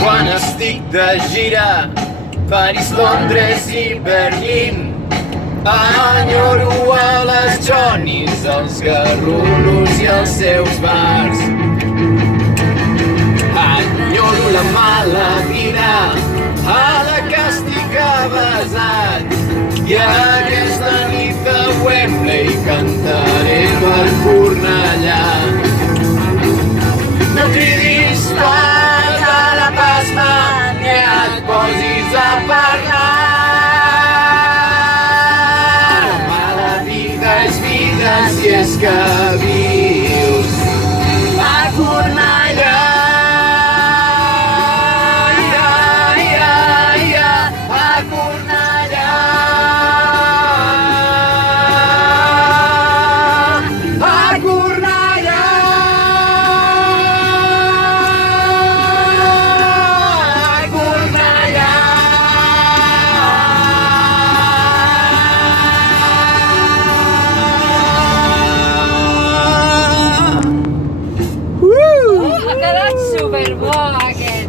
Quan estic de gira, París, Londres i Berlín, enyoro a les Johnnies, els garrulos i els seus bars. Enyoro la mala vida a la que estic avesat, i aquesta nit a Wembley cantaré per Cornellà. No cridis pas a la pasma ni et posis a parlar. La mala vida és vida si és que vius a Cornellà. Ha quedat superbo aquest.